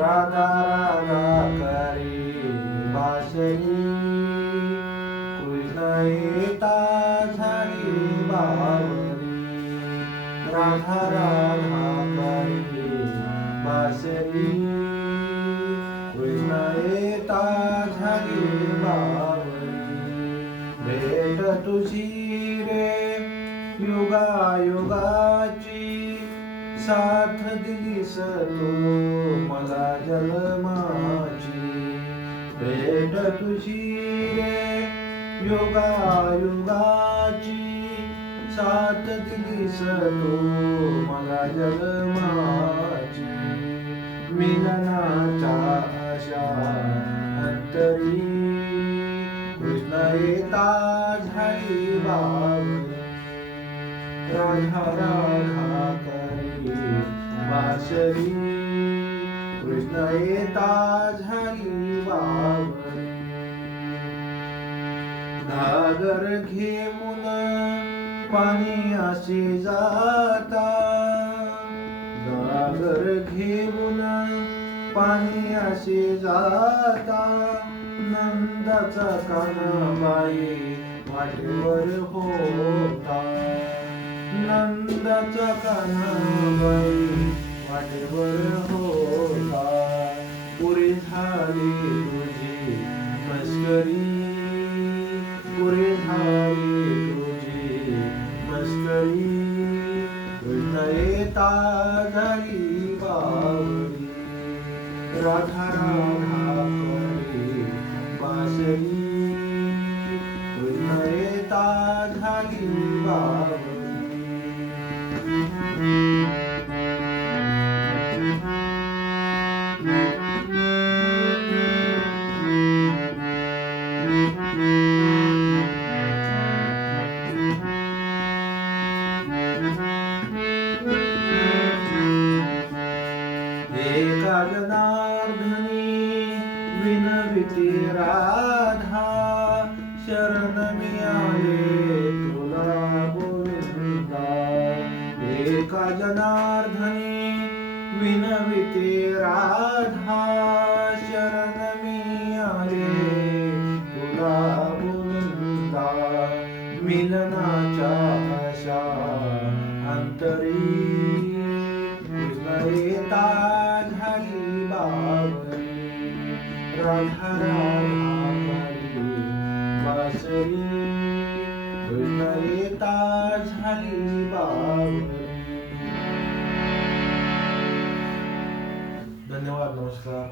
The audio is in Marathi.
राधा राधा करी बासरी कृष्ण येता झाली बावरी राधा राधा करी बासरी कृष्ण येता झाली बावरी भेट तुझी रे युगायुगाची साथ दिलीस तू मला जन्माची भेट तुझी रे युगायुगाची साथ दिलीस तू मला जन्माची मिलनाच्या आशा अंतरी कृष्ण येता झाली बावरी राधा राधा करी बासरी कृष्ण येता झाली बावरी घागर घेऊन पाणी असे जाता घागर घेऊन पाणी असे जाता नंदाचा कानाबाई वाटेवर होता नंदाचा कानाबाई वाटेवर होता पुरी झाली तुझी मस्करी पुरी झाली तुझी मस्करी कृष्ण येता झाली बावरी राधा राधा करी बासरी कृष्ण येता झाली बावरी एका जनार्दनी विनविते राधा शरण मी आले तुला गोविंदा एका जनार्दनी विनविते राधा शरण मी आले तुला गोविंदा मिलनाच्या आशा अंतरी कृष्ण येता झाली बावरी राधा राधा करी बासरी कृष्ण येता झाली बावरी. धन्यवाद. नमस्कार.